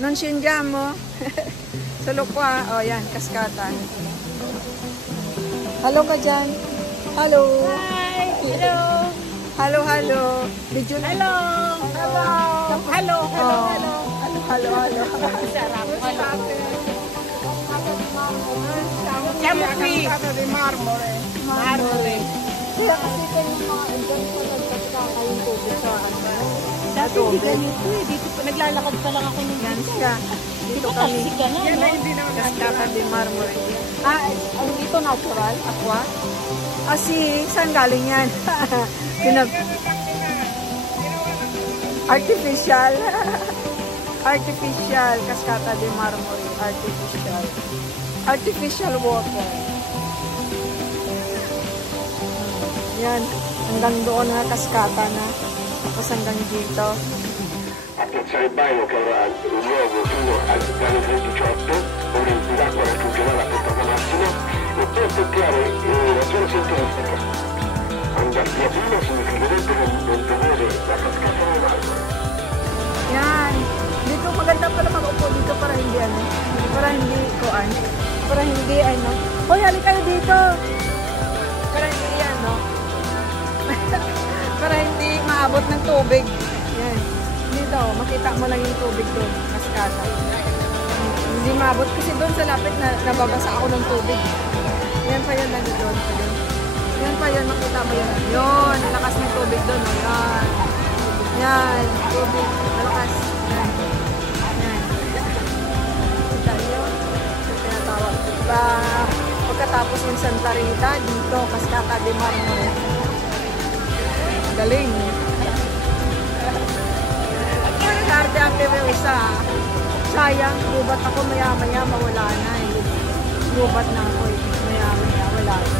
Non-shinja mo. Sulukwa. O, yan. Kaskatan. Hello ka dyan. Hello. Hi. Hello. Hello, hello. Video na. Hello. Hello. Hello. Hello. Hello. Hello, hello. Sarap. Siamo qui. Di marmore. Marmore. Kaya kasi kayo mga dyan po nagkakayong tubig sa ano. Dati hindi ganito eh. Dito pa naglalakad pa lang ako ng Yan siya. Dito kami. Taxi ka na, no? Kaskatan de Marmore. Ang dito natural, aqua. Kasi saan galing yan? Artificial. Artificial. Kaskata de Marmore. Artificial. Artificial water. Yan. Hanggang doon na kaskata na. Tapos hanggang dito. A Piazzale Baio, che era il luogo fino alle 3:18, ora in cui l'acqua raggiungerà la portata massima, e per effettuare la zona sintonistica. Andare via prima significherebbe non vedere la cascata del Marmore. Yan. Dito maganda pala mag-upo dito para hindi ano. Para hindi kuan. Para hindi ano. Hoy, hali kayo dito. Para hindi ano. Para hindi maabot ng tubig. Yan. Dito, makita mo lang yung tubig doon. Kaskata. Hindi maabot kasi doon sa lapit na nababasa ako ng tubig. Yan pa yun, doon pa yun. Yan pa yun, makita mo yun. Yun, lakas ng tubig doon. Yan. Yan, tubig. Malakas. Yan. Yan. Kita yun. Tinatawag. Pagkatapos ng Santa Rita, dito, Kaskata de Marmore. Galing. Karte ang isa. Sayang, gubat ako maya-maya, mawala na eh. Gubat na ako eh. Maya-maya, wala na.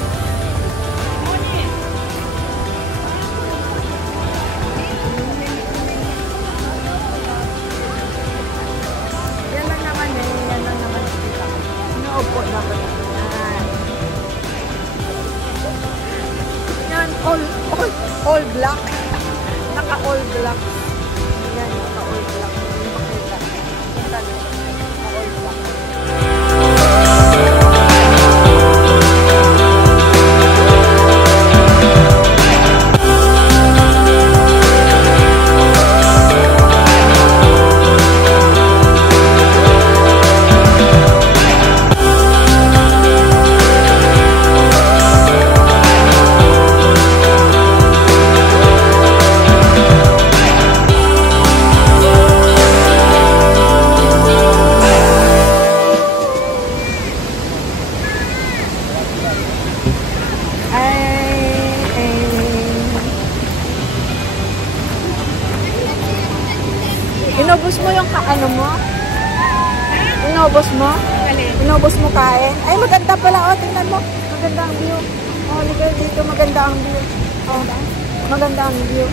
Yan lang naman eh. Yan lang naman kita. Inuupo dapat ako. Yan. Yan, all black. Naka-all black. Yan, naka-all black. Hindi makita. Punta na. Naka-all black. Inubos mo yung ano mo? Inubos mo? Inubos mo kain? Ay, maganda pala. O, tingnan mo. Maganda ang view. O, ligay dito. Maganda ang view. O, maganda ang view.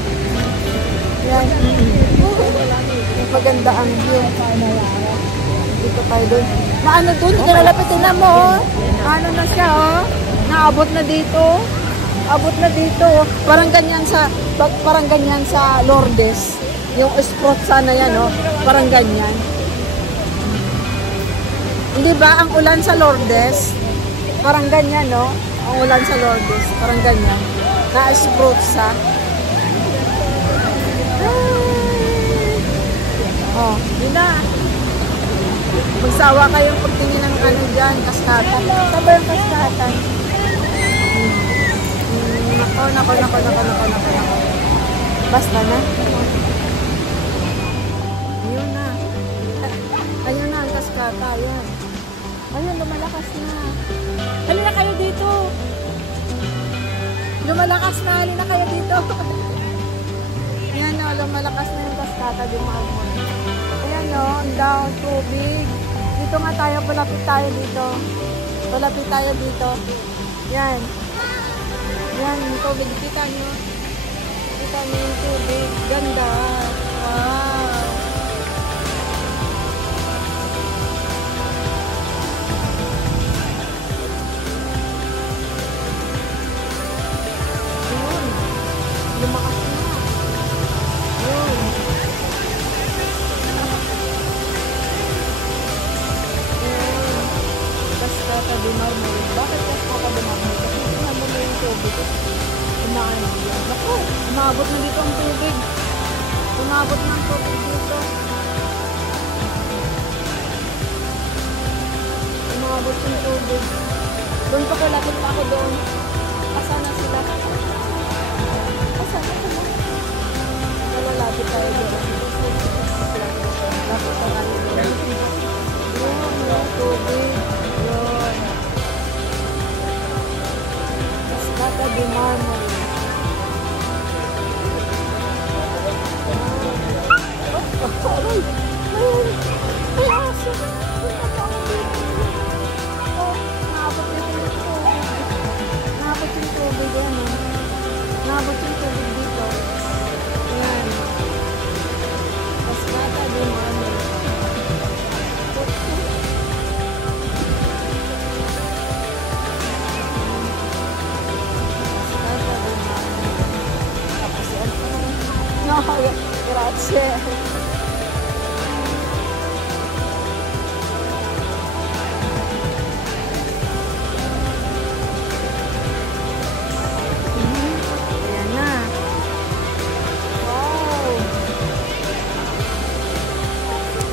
Yan. Maganda ang view. Dito tayo dun. Maano dun? Hindi ka nalapitin na mo. Ano na siya, o? Naabot na dito. Abot na dito. Parang ganyan sa Lourdes. Yung spot sana yan, oh. Parang ganyan. Hindi ba ang ulan sa Lourdes? Parang ganyan, no? Ang ulan sa Lourdes. Parang ganyan. Na-spot sa. Oh, yun na. Magsawa kayong pagtingin ng ano dyan, kaskatan. Saba yung kaskatan. Nako. Basta na. Ayun na, ang kaskata. Ayan. Ayun, lumalakas na. Halina kayo dito. Lumalakas na. Halina kayo dito. Ayan o, lumalakas na yung kaskata. Di Marmore. Ayan o, ang down, tubig. Dito nga tayo, palapit tayo dito. Palapit tayo dito. Yan. Yan, yung tubig. Kita nyo. Kita nyo yung tubig. Ganda. Wow. Lumakas na. Yun. Umabot na dito ang tubig. Umabot ng tubig dito. Umabot yung tubig. Doon pa kalapit pa ako doon. Asa na sila? Asa na sila? Lalapit tayo doon. Lapit pa tayo doon. Yun, yung tubig. Yun. Cascata de Marmol. Aray! Ayun! Ay, aso! Naabot yung tubig. Naabot yung tubig. Yan, oh. Naabot yung tubig dito. Ayan. Cascata de Marmol. Cascata de Marmol. Tapos yan. No, grazie. Ayan na. Wow.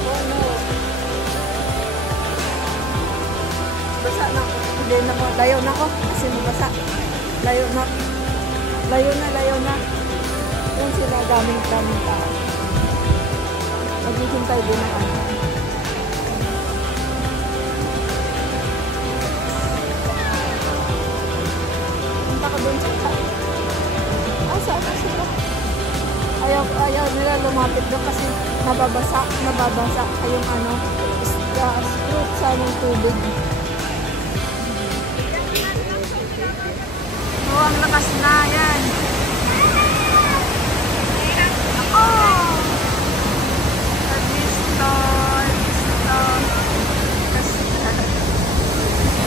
Oh no. Basa na ako. Hindi na ko. Layo na ko. Kasi mabasa. Layo na. Layo na, layo na. Yun sila daming tao. Naghihintay din na ano. Punta ko doon sa tayo. Saan na sila? Ayaw nila lumapit doon kasi nababasa yung ano, fruit sa ng tubig. Oh, ang lakas na yan. Ako!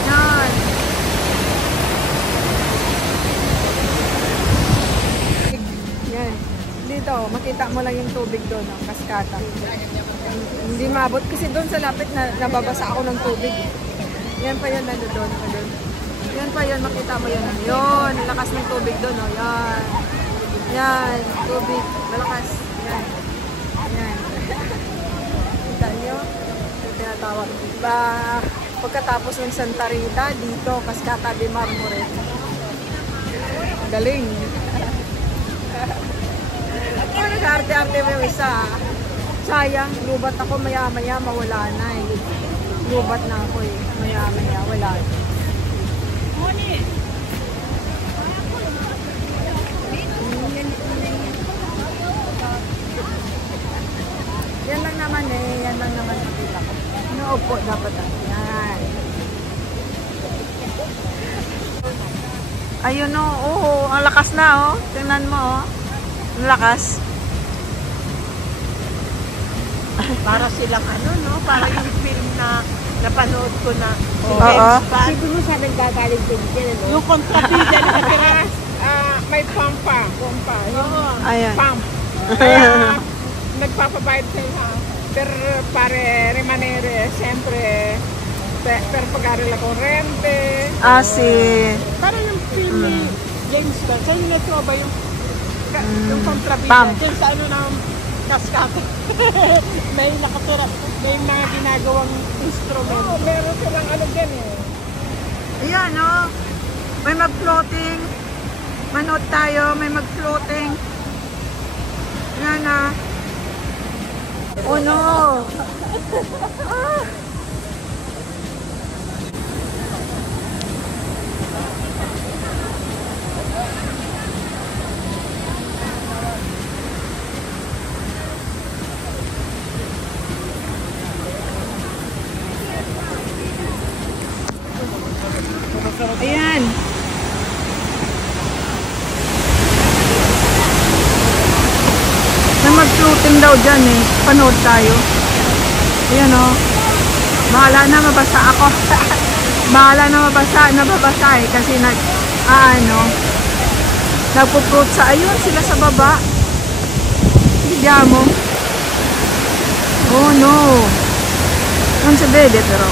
Yan. Yan. Dito, makita mo lang yung tubig doon, ang kaskata. Hindi maabot kasi doon sa lapit na nababasa ako ng tubig. Yan pa yun, doon. Yan pa yun, makita mo yun. Yun, lakas ng tubig doon. Oh. Yan. Yan, tubig. Malakas. Yan. Yan. Kita nyo? Yung tinatawag. Pagkatapos ng Santa Rita, dito, Cascata de Marmol. Galing. Ano nag-arte-arte mo yung isa? Sayang, lubat ako maya-maya, mawala na eh. Lubat na ako eh. Maya-maya, wala. Yan lang naman eh. Yan lang naman nakita ko. Inuupo dapat yan. Ayun o. Oh, ang lakas na oh. Tingnan mo oh. Ang lakas. Para silang ano, no? Para yung film na napanood ko na si Oo. James Bond. Siguro siya nagagaling din dyan, ano? Yung kontrabida na nakatira, may pompa. Yung Ayan. pump. Kaya nagpapabayad sila. Per pare rimanere sempre per pagare la corrente. Parang yung film ni James Bond. Sa'yo na ito ba yung kontrabida? Pump. Diyan sa ano ng kaskata. May nakatira. May mga ginagawang instrument. Oo, meron silang ano dyan eh. Ayan oh. May mag-floating. Manood tayo. May mag-floating. Yan ah. Oh no. Ah. Ayan. May mag-floating daw dyan eh. Panood tayo. Ayan o. Bahala na mabasa ako. Bahala na nababasa eh. Kasi nagpo-float sa ayun sila sa baba. Bigyan mo. Oh no. Non si vede però.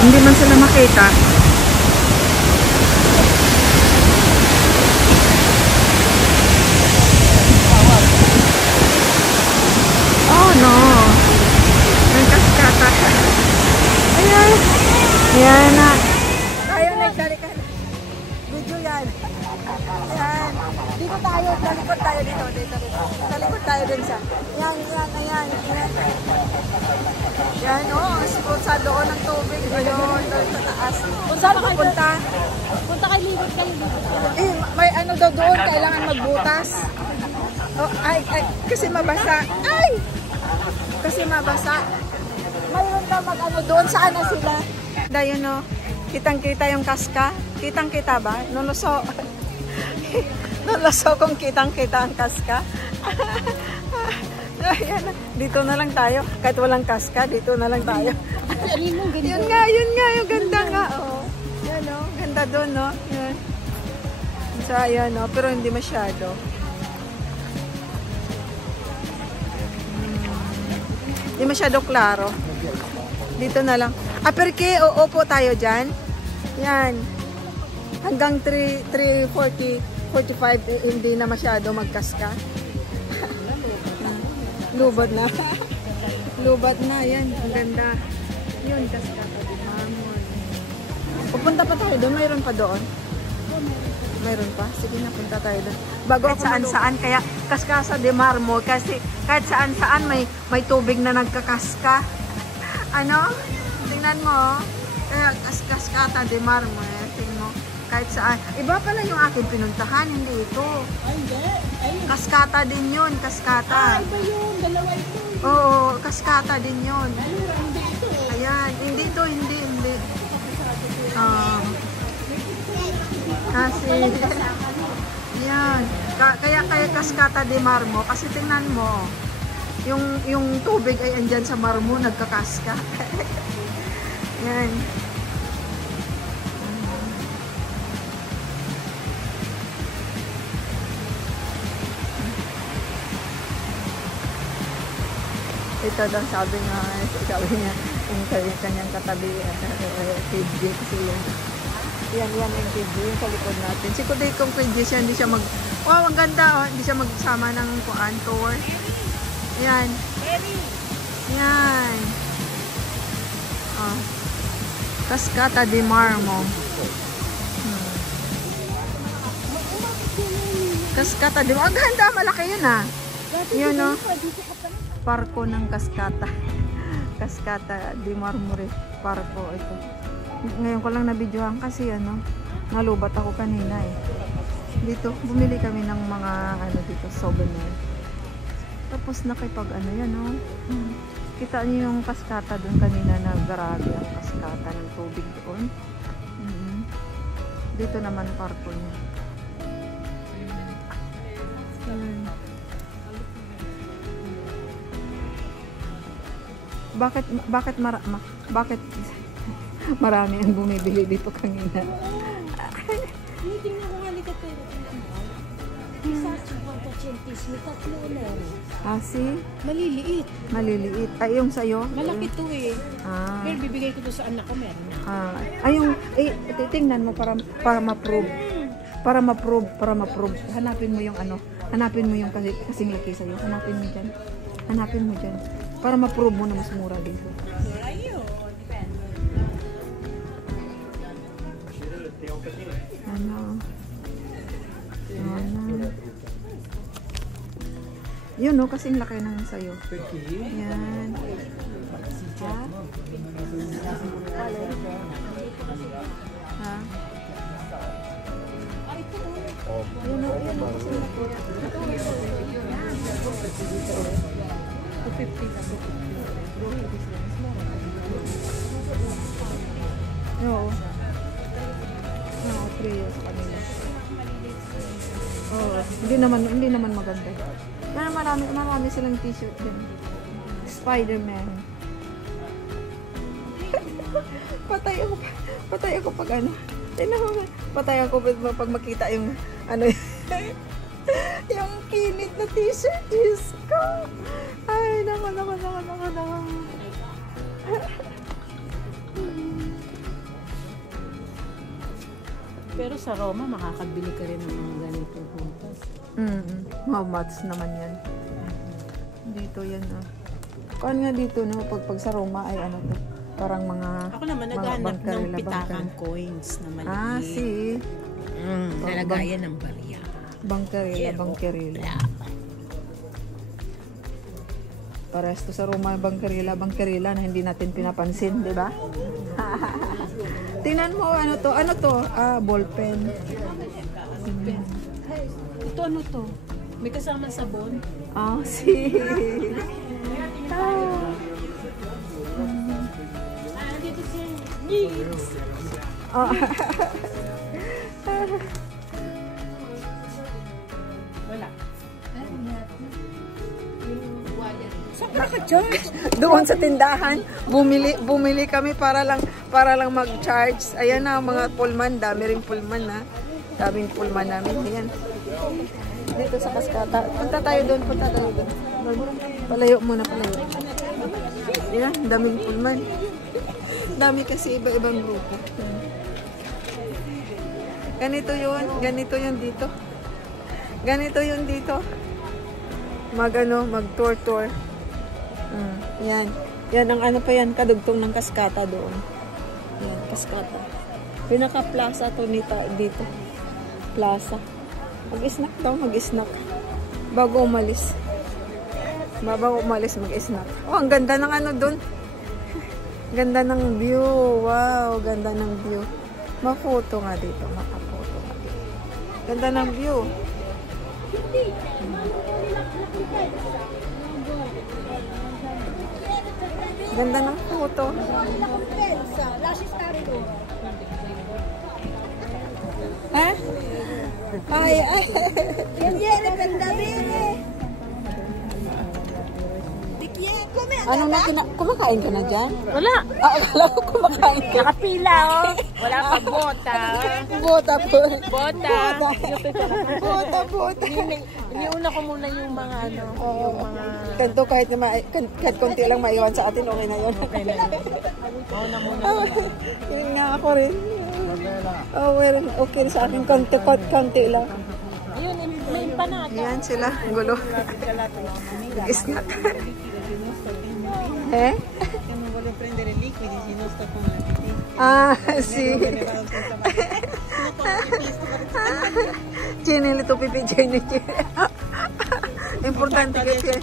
Hindi man sila makita. Yan na. Tayo nagbalikan. Video yan. Yan. Dito tayo. Talikod tayo dito. Talikod tayo dun sa. Yan. Yan sa doon ng tubig. Ayun. Doon sa taas. Kung saan kayo punta? Punta kayo, ligot kayo. May ano daw doon. Kailangan magbutas. Kasi mabasa. Kasi mabasa. Mayroon daw mag-ano doon. Saan na sila? Dayon no. Kitang-kita yung kaska. Kitang-kita ba? Nuluso. Nuluso kung kitang-kita ang kaska. Ayan, dito na lang tayo. Kahit walang kaska, dito na lang tayo. Yun nga. Yung ganda nga. Oh. Yan o. Ganda doon, no? Yan. So, ayan, no? Pero hindi masyado. Hindi masyado klaro. Dito na lang. Perke, uupo tayo dyan. Yan. Hanggang 3:40, 45, hindi na masyado magkaska. Lubad na. Lubad na. Yan. Ang ganda. Yun, kaska. Pupunta pa tayo doon. Mayroon pa doon. Mayroon pa? Sige na, punta tayo doon. Bago kahit saan-saan. Kaya Cascata de Marmo. Kasi kahit saan-saan may tubig na nagkakaska. Ano? Tingnan mo. Kaya Cascata de Marmo. Tingnan mo. Kahit saan. Iba pala yung akin pinuntahan. Hindi ito. Cascata din yun. Cascata. Iba yun. Dalawa ito. Oo. Cascata din yun. Ayan. Hindi ito. Hindi. Kasi yan. Kaya Cascata de Marmo. Kasi tingnan mo. Yung tubig ay andyan sa marmo. Nagkakaska. Yan. Ito daw sabi niya yung kanyang katabi at KJ kasi yan yung KJ yung sa likod natin. Si Kuday kung KJ siya, hindi siya wow, ang ganda hindi siya magsama ng tour. Yan. Yan. Cascata de Marmo. Cascata de Marmo. Ang ganda, malaki yun Yun no. Parko ng Cascata. Cascata de Marmore. Parko ito. Ngayon ko lang nabidyohan kasi nalubat ako kanina Dito, bumili kami ng mga dito, souvenir. Tapos nakipag yan Kita niyo yung Cascata doon kanina na grabe ang Cascata ng tubig doon. Dito naman parko niya. Bakit marami ang bumibili dito kanina? Tingnan ko nga nito pero isa 50 tatlo na Maliliit. Yung sa'yo? Malaki to pero bibigay ko to sa anak ko meron tingnan mo para ma-prove. Para ma-prove. Hanapin mo yung kasing laki sa'yo. Hanapin mo dyan. Para ma-prove mo na mas mura dito. Yun kasing laki ng sayo. Yan. Ha? Yun kasing laki. 250 kasi 50. Oo. 3 years sa kanila. Hindi naman maganda. Pero marami silang t-shirt din. Spider-Man. Patay ako pag patay ako pag makita yung yung kinit na t-shirt. Diyos ko. Ay, naman. Pero sa Roma, makakabili ka rin ng mga ganito puntas. How much naman yan? Dito yan Kung nga dito, pag sa Roma ay to. Parang mga Ako naman naghahanap ng bangkarela, pitakang coins na maliit. see. Lalagayan ng barya. Bangkarela. Parehas to sa Roma, bangkarela na hindi natin pinapansin, di ba? Tingnan mo, ano to? Ball pen. Ito ano to? May kasama sabon? See. Dito siya. Yes! Wala. Saan ka naka-charge? Doon sa tindahan, bumili kami para lang mag-charge. Ayan na, mga pullman, dami ring pullman na. Daming pullman namin. Ayan. Dito sa Cascata. Punta tayo doon. Palayo muna, palayo. Ayan, daming pullman. Dami kasi iba-ibang grupo. Ganito yun dito. Mag-tour. Yan ang ano pa yan, kadugtong ng Cascata doon. Yan, Cascata. Pinaka-plaza to dito. Plaza. Mag-snack. Bago umalis, mag-snack. Ang ganda ng ano doon. Ganda ng view. Wow, ganda ng view. Makapoto nga dito. Ganda ng view. Ganda ng photo. Ha? Ay. Ano na kumakain ka na dyan? Wala. Akala ko kumakain ka. Nakapila oh. Wala pa bota. Bota. Bota. Iniuna ko muna yung mga ano. Yung mga... Kanto kahit konti lang maiwan sa atin, okay na yun. Okay na yun. Mauna muna. Yun nga ako rin. Okay sa akin, konti lang. Ayun, may empanada. Yan sila, gulo. Nag-snack. Eh? Si. Chinil ito pipi, Importante kasi.